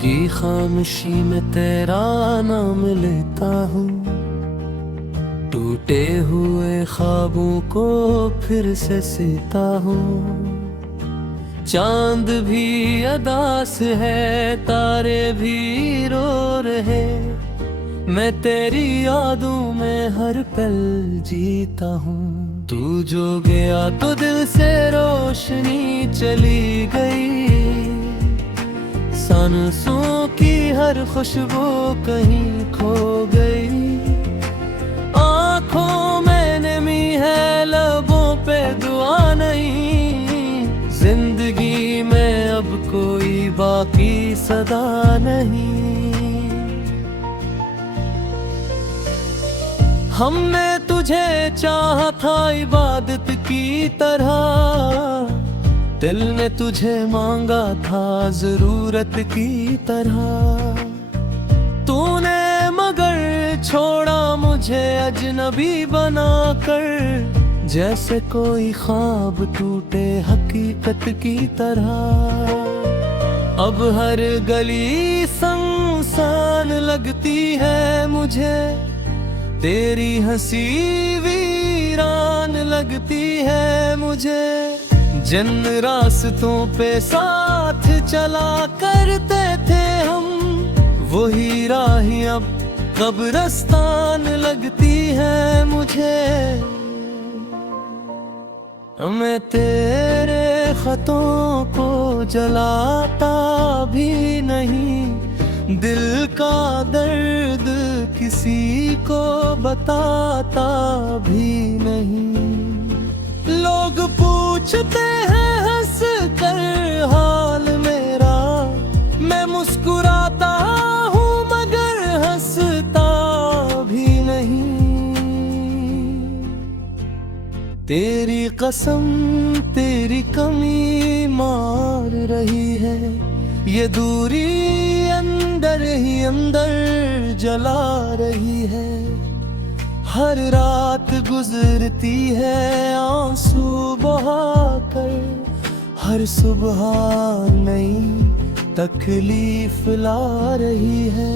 की खामोशी में तेरा नाम लेता हूँ, टूटे हुए ख्वाबों को फिर से सीता हूँ। चांद भी अदास है, तारे भी रो रहे, मैं तेरी यादों में हर पल जीता हूँ। तू जो गया तो दिल से रोशनी चली गई, सांसों की हर खुशबू कहीं खो गई। आँखों में नमी है, लबों पे दुआ नहीं, जिंदगी में अब कोई बाकी सदा नहीं। हमने तुझे चाहा था इबादत की तरह, दिल ने तुझे मांगा था जरूरत की तरह। तूने मगर छोड़ा मुझे अजनबी बनाकर, जैसे कोई ख्वाब टूटे हकीकत की तरह। अब हर गली सुनसान लगती है मुझे, तेरी हंसी वीरान लगती है मुझे। जिन रास्तों पे साथ चला करते थे हम, वही राहें अब कब्रिस्तान लगती है मुझे। मैं तेरे खतों को जलाता भी नहीं, दिल का दर्द किसी को बताता भी नहीं। लोग पूछते हैं हंस कर हाल मेरा, मैं मुस्कुराता हूँ मगर हंसता भी नहीं। तेरी कसम तेरी कमी मार रही है, ये दूरी अंदर ही अंदर जला रही है। हर रात गुजरती है आंसू बहाकर, हर सुबह नई तकलीफ ला रही है।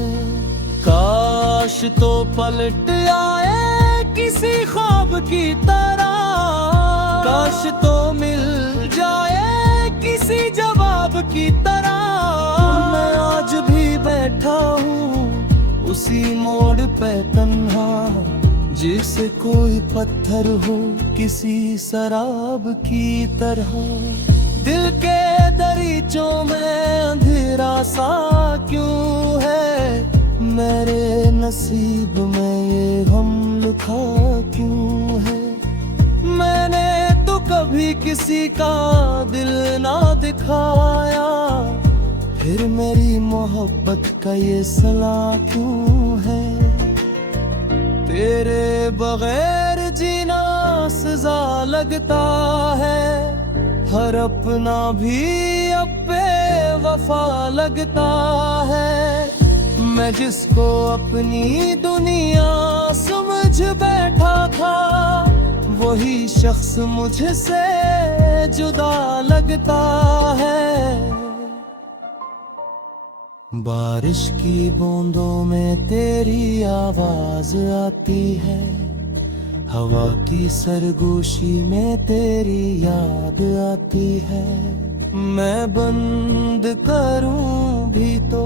काश तो पलट आए किसी ख्वाब की तरह, काश तो मिल जाए किसी जवाब की तरह। मैं आज भी बैठा हूँ उसी मोड़ पे तन्हा, जिसे कोई पत्थर हो किसी शराब की तरह। दिल के दरीचों में अंधेरा सा क्यों है, मेरे नसीब में ये गम लिखा क्यों है। मैंने तो कभी किसी का दिल ना दिखाया, फिर मेरी मोहब्बत का ये सिला क्यों है। तेरे बगैर जीना सजा लगता है, हर अपना भी अब बेवफा लगता है। मैं जिसको अपनी दुनिया समझ बैठा था, वही शख्स मुझसे जुदा लगता है। बारिश की बूंदों में तेरी आवाज आती है, हवा की सरगोशी में तेरी याद आती है। मैं बंद करूं भी तो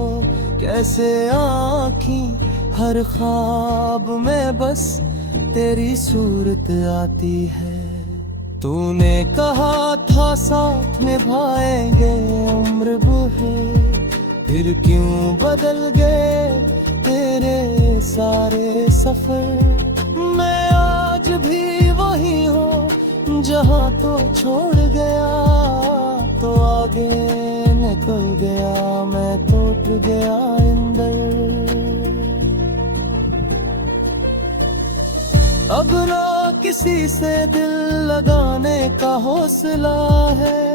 कैसे आँखें, हर ख्वाब में बस तेरी सूरत आती है। तूने कहा था साथ निभाएंगे उम्र भर, फिर क्यों बदल गए तेरे सारे सफर। मैं आज भी वही हूँ जहाँ तो छोड़ गया, तो आगे निकल गया मैं टूट गया अंदर। अब ना किसी से दिल लगाने का हौसला है,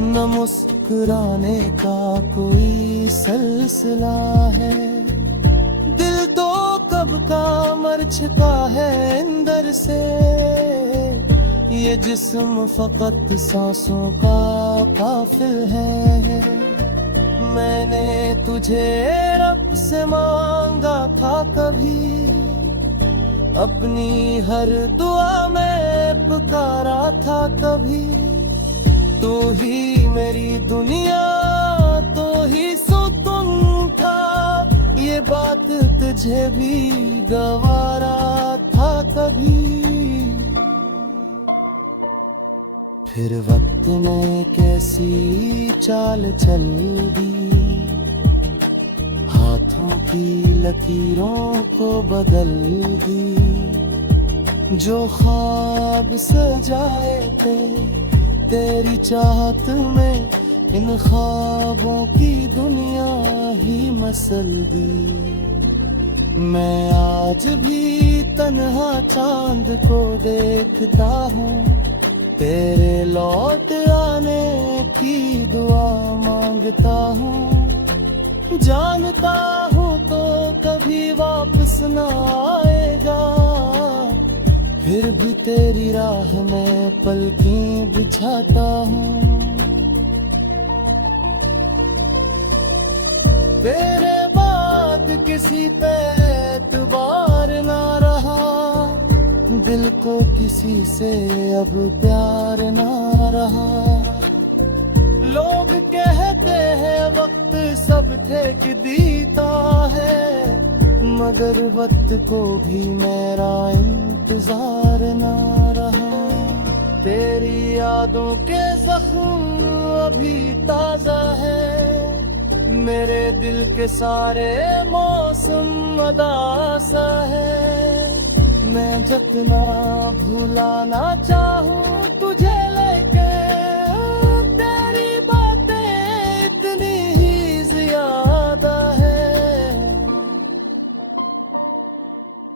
न मुस्कुराने का कोई सिलसिला है। दिल तो कब का मर चुका है अंदर से, ये जिस्म फकत सांसों का काफिल है। मैंने तुझे रब से मांगा था कभी, अपनी हर दुआ में पुकारा था कभी। तू ही मेरी दुनिया, तो ही सुकून था, ये बात तुझे भी गवारा था कभी। फिर वक्त ने कैसी चाल चल दी, हाथों की लकीरों को बदल दी। जो ख्वाब सजाए थे तेरी चाहत में, इन ख्वाबों की दुनिया ही मसल दी। मैं आज भी तन्हा चांद को देखता हूँ, तेरे लौट आने की दुआ मांगता हूँ। जानता हूँ तो कभी वापस न आएगा, फिर भी तेरी राह में पलकें बिछाता हूँ। तेरे बाद किसी पे एतबार ना रहा, दिल को किसी से अब प्यार ना रहा। लोग कहते हैं वक्त सब ठेक देता है, मगर वक्त को भी मेरा इंतजार ना रहा। तेरी यादों के जख्म अभी ताजा है, मेरे दिल के सारे मौसम अदासा है। मैं जितना भुलाना चाहूँ तुझे लेके, तेरी बातें इतनी ही ज्यादा है।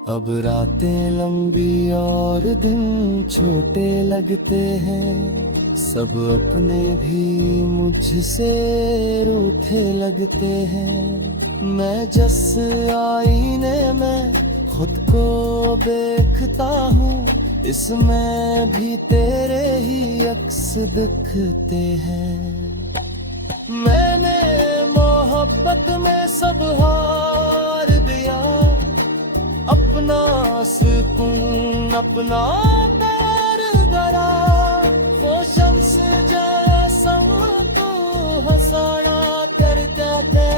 अब रातें लंबी और दिन छोटे लगते हैं, सब अपने भी मुझसे रूठे लगते हैं। मैं जस आईने में खुद को देखता हूँ, इसमें भी तेरे ही अक्स दिखते हैं। मैंने मोहब्बत में सब हार दिया, अपना सुकून अपना पैर गरा। रोशन से जैसा तू हंसाना करते थे,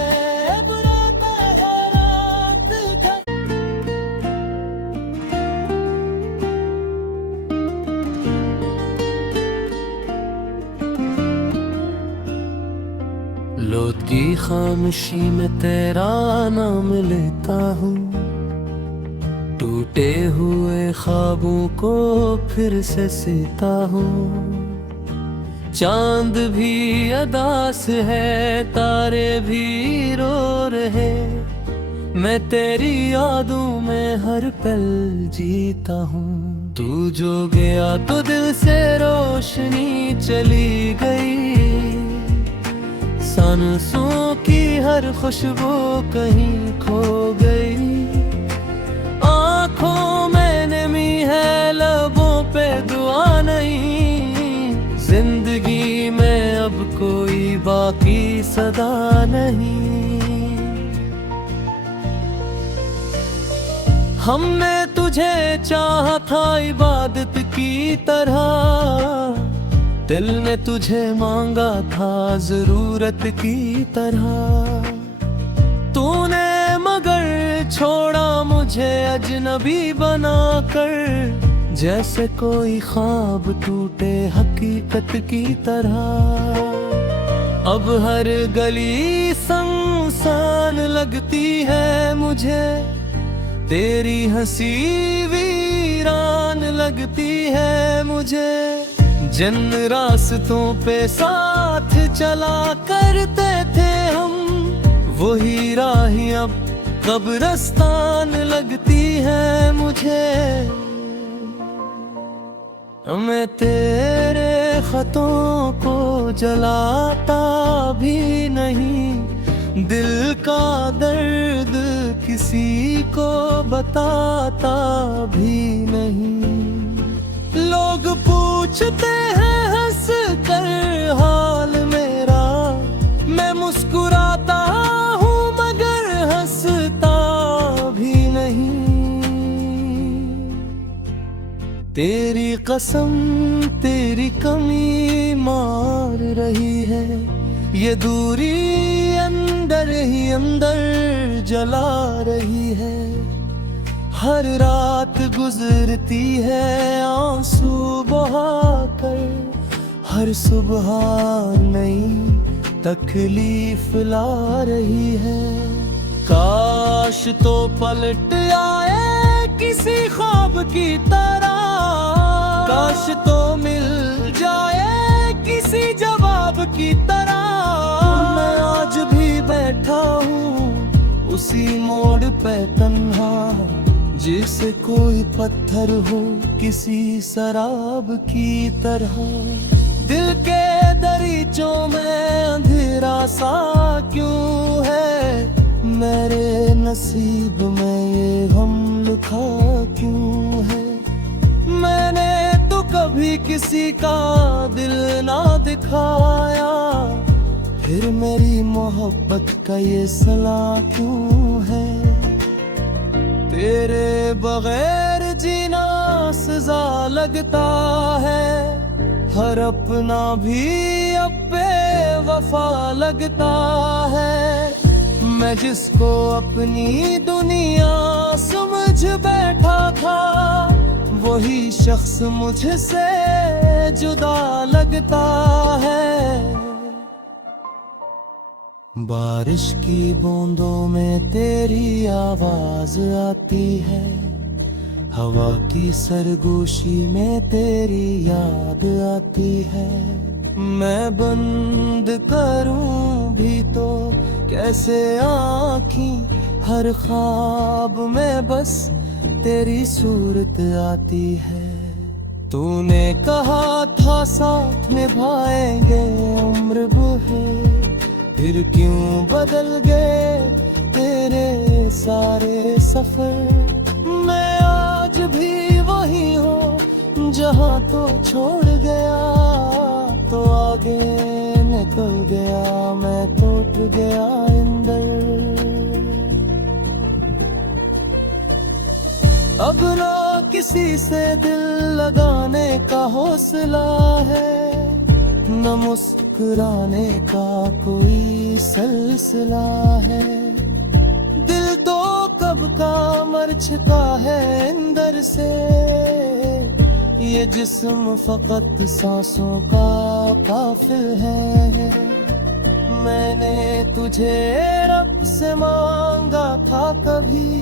लोट की खामोशी में तेरा नाम लेता हूँ। टूटे हुए ख्वाबों को फिर से सीता हूँ। चांद भी अदास है, तारे भी रो रहे, मैं तेरी यादों में हर पल जीता हूँ। तू जो गया तो दिल से रोशनी चली गई, सांसों की हर खुशबू कहीं खो गई। आँखों में नमी है, लबों पे दुआ नहीं, जिंदगी में अब कोई बाकी सदा नहीं। हमने तुझे चाहा था इबादत की तरह, दिल ने तुझे मांगा था जरूरत की तरह। तूने मगर छोड़ा मुझे अजनबी बनाकर, जैसे कोई ख्वाब टूटे हकीकत की तरह। अब हर गली सुनसान लगती है मुझे, तेरी हंसी वीरान लगती है मुझे। जिन रास्तों पे साथ चला करते थे हम, वही राही अब कब्रिस्तान लगती है मुझे। मैं तेरे खतों को जलाता भी नहीं, दिल का दर्द किसी को बताता भी नहीं। लोग पूछते हैं हंस कर हाल मेरा, मैं मुस्कुराता तेरी कसम तेरी कमी मार रही है, ये दूरी अंदर ही अंदर जला रही है। हर रात गुजरती है आंसू बहाकर, हर सुबह नई तकलीफ ला रही है। काश तो पलट आए किसी ख्वाब की तरह, काश तो मिल जाए किसी जवाब की तरह। मैं आज भी बैठा हूँ उसी मोड़ पे तन्हा, जिसे कोई पत्थर हो किसी शराब की तरह। दिल के दरीचों में अंधेरा सा क्यों है, मेरे नसीब में ये गम लिखा क्यों है। मैंने तो कभी किसी का दिल ना दिखाया, फिर मेरी मोहब्बत का ये सला क्यों है। तेरे बगैर जीना सजा लगता है, हर अपना भी अब बेवफा लगता है। मैं जिसको अपनी दुनिया समझ बैठा था, वही शख्स मुझसे जुदा लगता है। बारिश की बूंदों में तेरी आवाज आती है, हवा की सरगोशी में तेरी याद आती है। मैं बंद करूं भी तो कैसे आँखें, हर ख्वाब में बस तेरी सूरत आती है। तूने कहा था साथ निभाएंगे उम्र भर, फिर क्यों बदल गए तेरे सारे सफर। मैं आज भी वही हूँ जहाँ तो छोड़ गया, तो आगे निकल गया मैं तो टूट गया अंदर। अब ना किसी से दिल लगाने का हौसला है, न मुस्कुराने का कोई सिलसिला है। दिल तो कब का मर चुका है अंदर से, ये जिस्म फकत सांसों का काफिल है। मैंने तुझे रब से मांगा था कभी,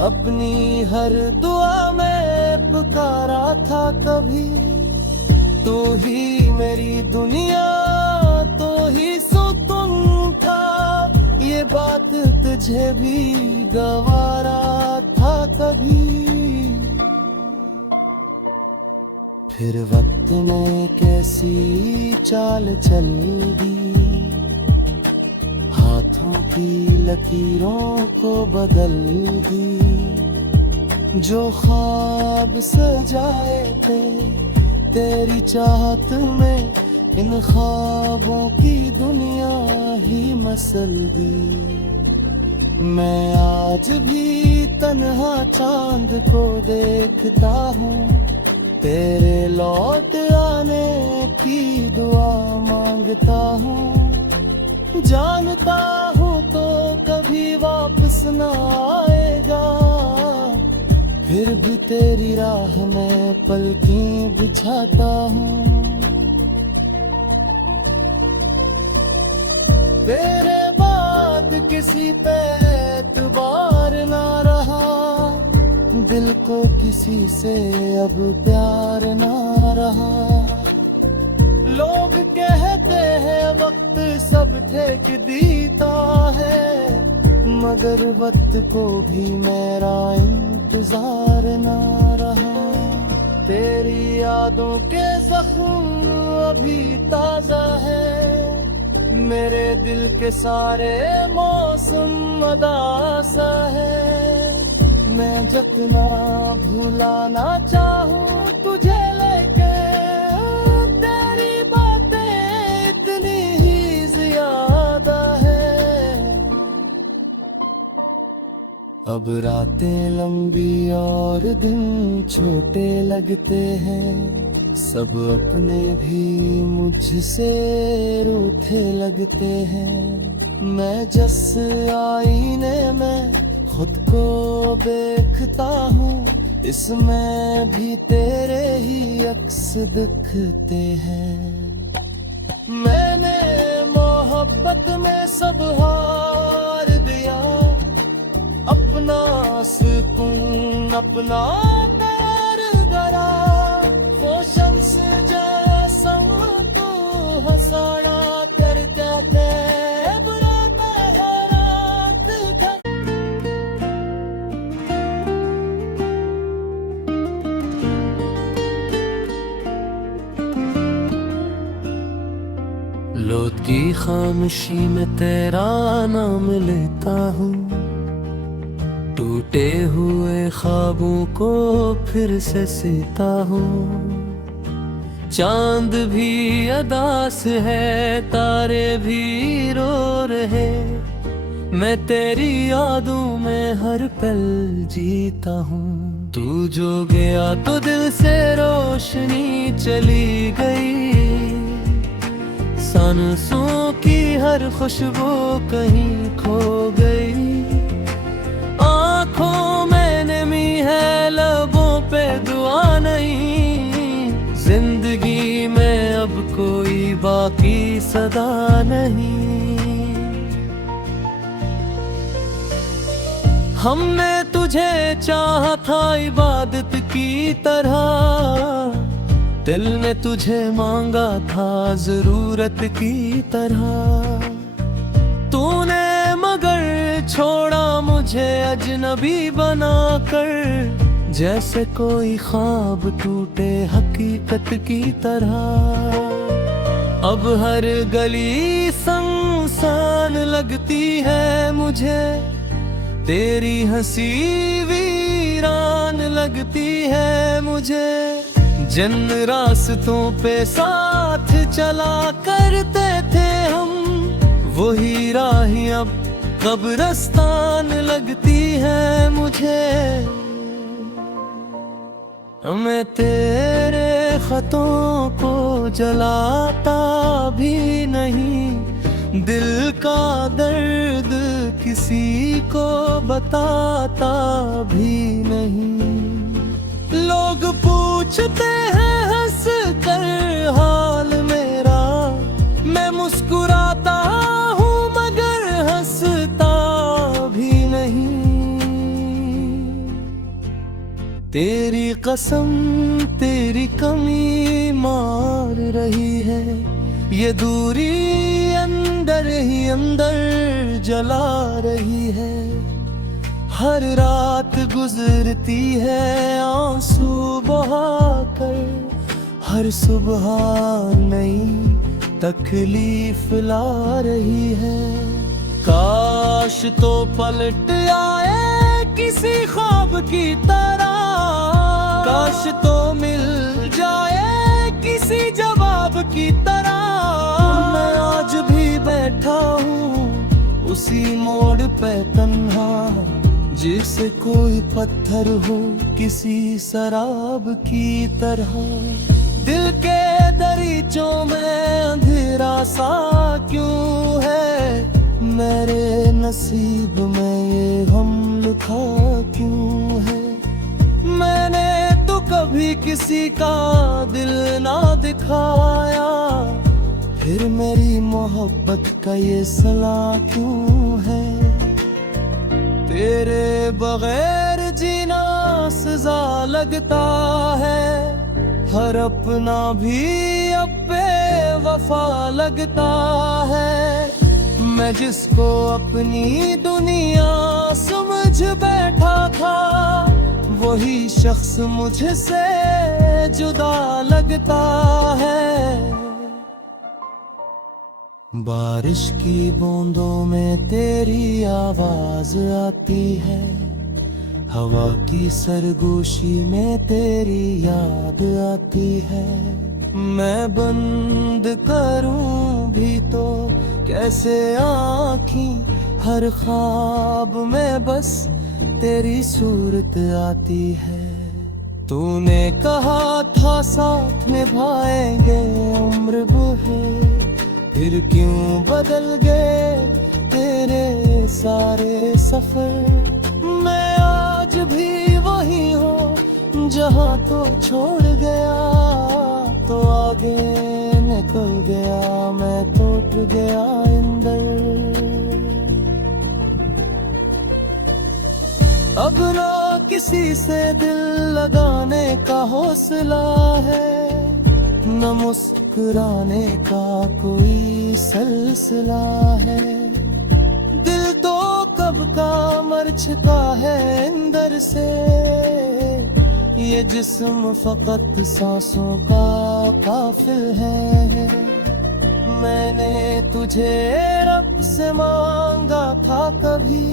अपनी हर दुआ में पुकारा था कभी। तू ही मेरी दुनिया, तो ही सुकून था, ये बात तुझे भी गवारा था कभी। फिर वक्त ने कैसी चाल चल दी, हाथों की लकीरों को बदल दी। जो ख्वाब सजाए थे तेरी चाहत में, इन ख्वाबों की दुनिया ही मसल दी। मैं आज भी तन्हा चांद को देखता हूँ, तेरे लौट आने की दुआ मांगता हूँ। जानता हूँ तो कभी वापस न आएगा, फिर भी तेरी राह में पलकें बिछाता हूँ। तेरे बाद किसी पे एतबार ना रहा, दिल को किसी से अब प्यार ना रहा। लोग कहते हैं वक्त सब ठेक देता है, मगर वक्त को भी मेरा इंतजार ना रहा। तेरी यादों के जख्म अभी ताजा है, मेरे दिल के सारे मौसम अदासा है। मैं जितना भुलाना चाहूँ तुझे लेके, तेरी बातें इतनी ही ज्यादा है। अब रातें लंबी और दिन छोटे लगते हैं, सब अपने भी मुझसे रूठे लगते हैं। मैं जस आईने में खुद को देखता हूँ, इसमें भी तेरे ही अक्स दिखते हैं। मैंने मोहब्बत में सब हार दिया, अपना सुकून अपना प्यार गरा। रोशन से जैसा तू हंसाया करते थे, बुरा रात का। लोट की खामोशी में तेरा नाम लेता हूँ, टूटे हुए ख्वाबों को फिर से सीता हूँ। चांद भी अदास है, तारे भी रो रहे, मैं तेरी यादों में हर पल जीता हूँ। तू जो गया तो दिल से रोशनी चली गई, सांसों की हर खुशबू कहीं खो गई। आँखों में नमी है, लबों पे दुआ नहीं, जिंदगी में अब कोई बाकी सदा नहीं। हमने तुझे चाहा था इबादत की तरह, दिल ने तुझे मांगा था जरूरत की तरह। तूने मगर छोड़ा मुझे अजनबी बनाकर, जैसे कोई ख्वाब टूटे हकीकत की तरह। अब हर गली सुनसान लगती है मुझे, तेरी हंसी वीरान लगती है मुझे। जिन रास्तों पे साथ चला करते थे हम, वही राहें अब कब्रिस्तान लगती है मुझे। मैं तेरे खतों को जलाता भी नहीं, दिल का दर्द किसी को बताता भी नहीं। लोग पूछते हैं हंस कर हाल मेरा, मैं मुस्कुराता हूँ मगर हंसता भी नहीं। तेरी कसम तेरी कमी मार रही है, ये दूरी अंदर ही अंदर जला रही है। हर रात गुजरती है आंसू बहाकर, हर सुबह नई तकलीफ ला रही है। काश तो पलट आए किसी ख्वाब की तरह, काश तो मिल जाए किसी जवाब की तरह। मैं आज भी बैठा हूँ उसी मोड़ पे तन्हा, जिसे कोई पत्थर हो किसी शराब की तरह। दिल के दरीचों में अंधेरा सा क्यों है, मेरे नसीब में ये गम लिखा क्यों है। मैंने तो कभी किसी का दिल ना दिखाया, फिर मेरी मोहब्बत का ये सला क्यों है। तेरे बगैर जीना सजा लगता है, हर अपना भी अब बेवफा लगता है। मैं जिसको अपनी दुनिया समझ बैठा था, वही शख्स मुझसे जुदा लगता है। बारिश की बूंदों में तेरी आवाज आती है, हवा की सरगोशी में तेरी याद आती है। मैं बंद करूं भी तो कैसे आँखी, हर ख्वाब में बस तेरी सूरत आती है। तूने कहा था साथ निभाएंगे उम्र भर, फिर क्यों बदल गए तेरे सारे सफर। मैं आज भी वही हूँ जहाँ तो छोड़ गया, तो आगे निकल गया मैं, तो टूट गया अंदर। अब ना किसी से दिल लगाने का हौसला है, न मुस्कुराने का कोई सिलसिला है। दिल तो कब का मर चुका है अंदर से, ये जिस्म फकत सांसों का काफिल है। मैंने तुझे रब से मांगा था कभी,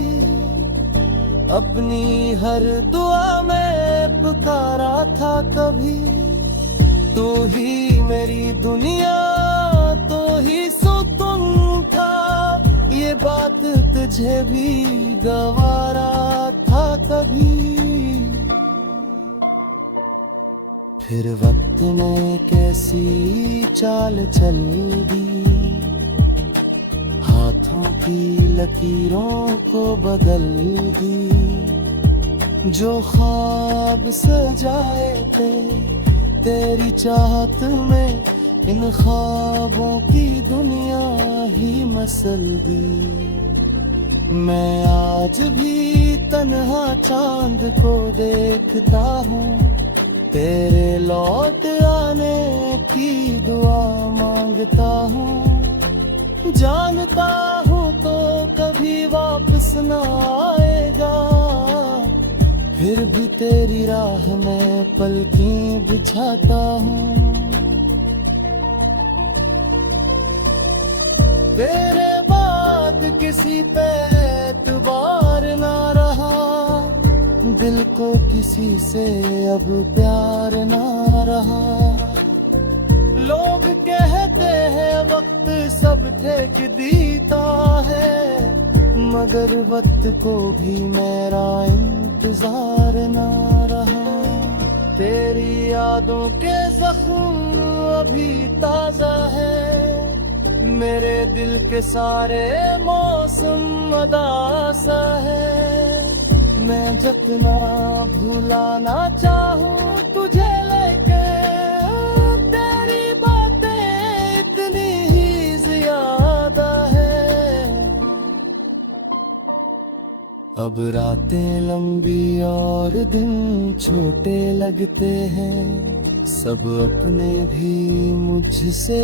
अपनी हर दुआ में पुकारा था कभी। तू ही मेरी दुनिया, तो ही सुकून था, ये बात तुझे भी गवारा था कभी। फिर वक्त ने कैसी चाल चल दी, हाथों की लकीरों को बदल दी। जो ख्वाब सजाए थे तेरी चाहत में, इन ख्वाबों की दुनिया ही मसल दी। मैं आज भी तन्हा चांद को देखता हूँ, तेरे लौट आने की दुआ मांगता हूँ। जानता हूँ तो कभी वापस न आएगा, फिर भी तेरी राह में पलकें बिछाता हूँ। तेरे बाद किसी पे एतबार ना रहा, दिल को किसी से अब प्यार ना रहा। लोग कहते हैं वक्त सब ठेक देता है, मगर वक्त को भी मेरा इंतजार ना रहा। तेरी यादों के जख्म अभी ताजा है, मेरे दिल के सारे मौसम अदासा है। मैं जितना भुलाना चाहूँ तुझे लेके, तेरी बातें इतनी ही ज्यादा है। अब रातें लंबी और दिन छोटे लगते हैं, सब अपने भी मुझसे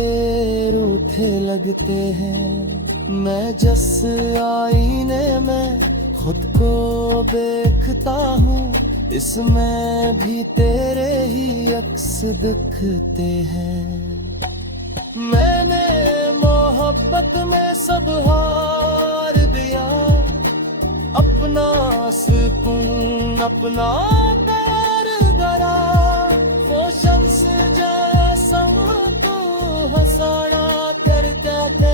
रूठे लगते हैं। मैं जस आईने में खुद को देखता हूँ, इसमें भी तेरे ही अक्स दिखते हैं। मैंने मोहब्बत में सब हार दिया, अपना सुकून अपना तार गरा। रोशन से जैसा तू हंसाड़ा कर जाते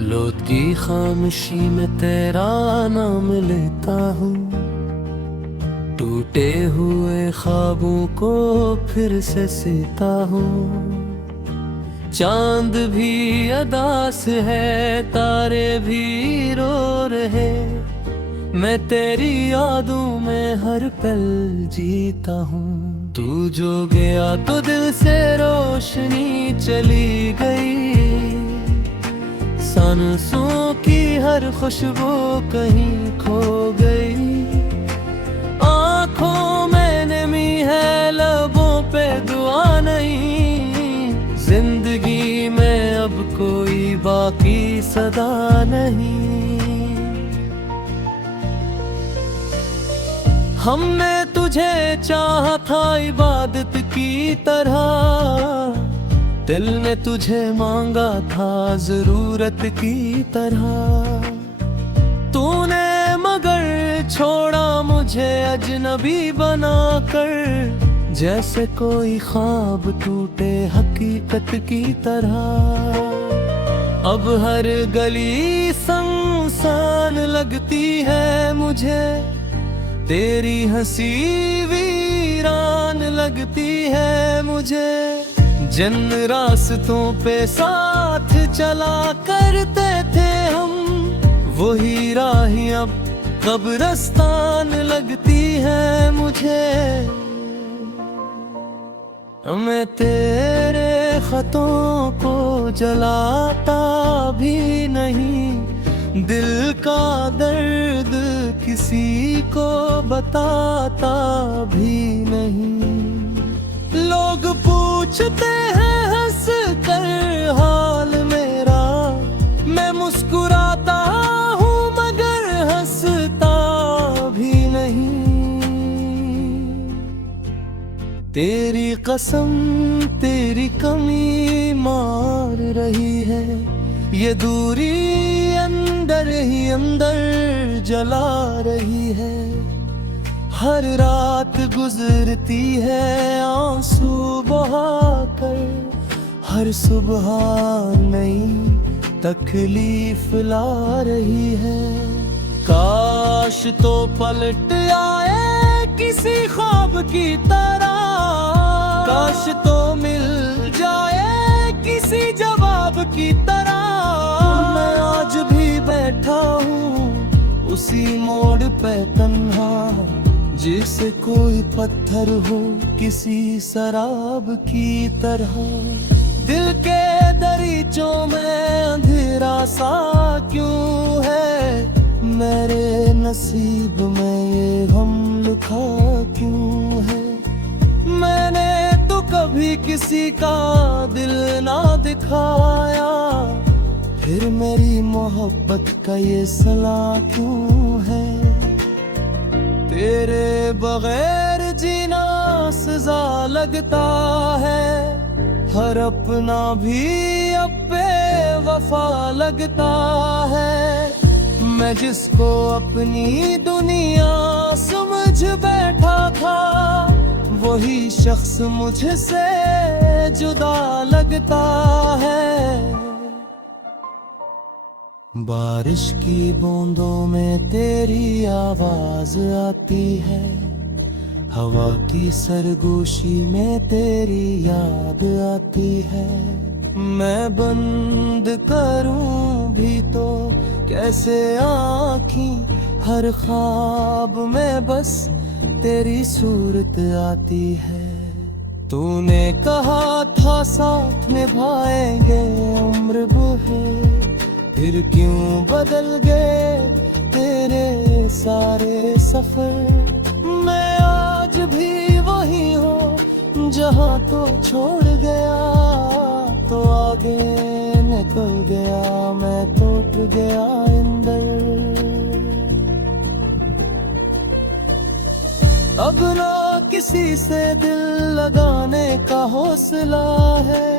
लोट की खामोशी में तेरा नाम लेता हूँ, टूटे हुए ख्वाबों को फिर से सीता हूँ। चांद भी अदास है, तारे भी रो रहे, मैं तेरी यादों में हर पल जीता हूँ। तू जो गया तो दिल से रोशनी चली गई, सांसों की हर खुशबू कहीं खो गई। आँखों में नमी है, लबों पे दुआ नहीं, जिंदगी में अब कोई बाकी सदा नहीं। हमने तुझे चाहा था इबादत की तरह, दिल ने तुझे मांगा था जरूरत की तरह। तूने मगर छोड़ा मुझे अजनबी बनाकर, जैसे कोई ख्वाब टूटे हकीकत की तरह। अब हर गली सुनसान लगती है मुझे, तेरी हंसी वीरान लगती है मुझे। जिन रास्तों पे साथ चला करते थे हम, वही राही अब कब्रिस्तान लगती है मुझे। मैं तेरे खतों को जलाता भी नहीं, दिल का दर्द किसी को बताता भी नहीं। लोग पूछते हैं हंस कर हाल मेरा, मैं मुस्कुराता हूँ मगर हंसता भी नहीं। तेरी कसम तेरी कमी मार रही है, ये दूरी अंदर ही अंदर जला रही है। हर रात गुजरती है आंसू बहाकर, हर सुबह नई तकलीफ ला रही है। काश तो पलट आए किसी ख्वाब की तरह, काश तो मिल जाए किसी जवाब की तरह। मैं आज भी बैठा हूँ उसी मोड़ पे तन्हा, जिसे कोई पत्थर हो किसी शराब की तरह। दिल के दरीचों में अंधेरा सा क्यों है, मेरे नसीब में ये गम लिखा क्यों है। मैंने तो कभी किसी का दिल ना दिखाया, फिर मेरी मोहब्बत का ये सला क्यों है। तेरे बगैर जीना सजा लगता है, हर अपना भी अब बेवफा लगता है। मैं जिसको अपनी दुनिया समझ बैठा था, वही शख्स मुझसे जुदा लगता है। बारिश की बूंदों में तेरी आवाज आती है, हवा की सरगोशी में तेरी याद आती है। मैं बंद करूं भी तो कैसे आँखें, हर ख्वाब में बस तेरी सूरत आती है। तूने कहा था साथ निभाएंगे उम्र भर, फिर क्यों बदल गए तेरे सारे सफर। मैं आज भी वही हूँ जहाँ तो छोड़ गया, तो आगे निकल गया मैं टूट गया अंदर। अब ना किसी से दिल लगाने का हौसला है,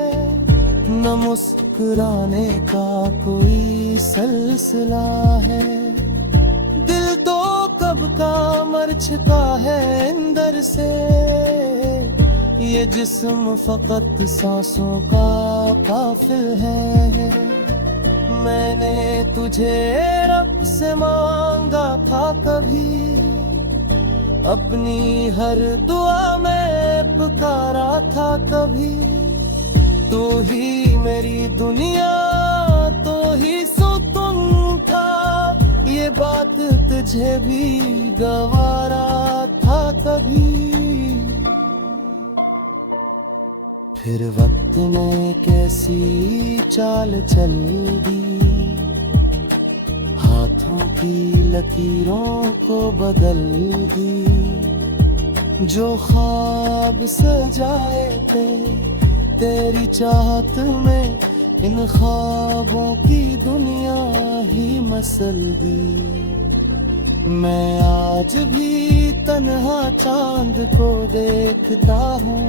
न मुस्कुराने का कोई सिलसिला है। दिल तो कब का मर चुका है अंदर से, ये जिस्म फकत सांसों का काफिल है। मैंने तुझे रब से मांगा था कभी, अपनी हर दुआ में पुकारा था कभी। तो ही मेरी दुनिया तो ही सुकून था, ये बात तुझे भी गवारा था कभी। फिर वक्त ने कैसी चाल चल दी, हाथों की लकीरों को बदल दी। जो ख्वाब सजाए थे तेरी चाहत में, इन ख्वाबों की दुनिया ही मसल दी। मैं आज भी तन्हा चांद को देखता हूँ।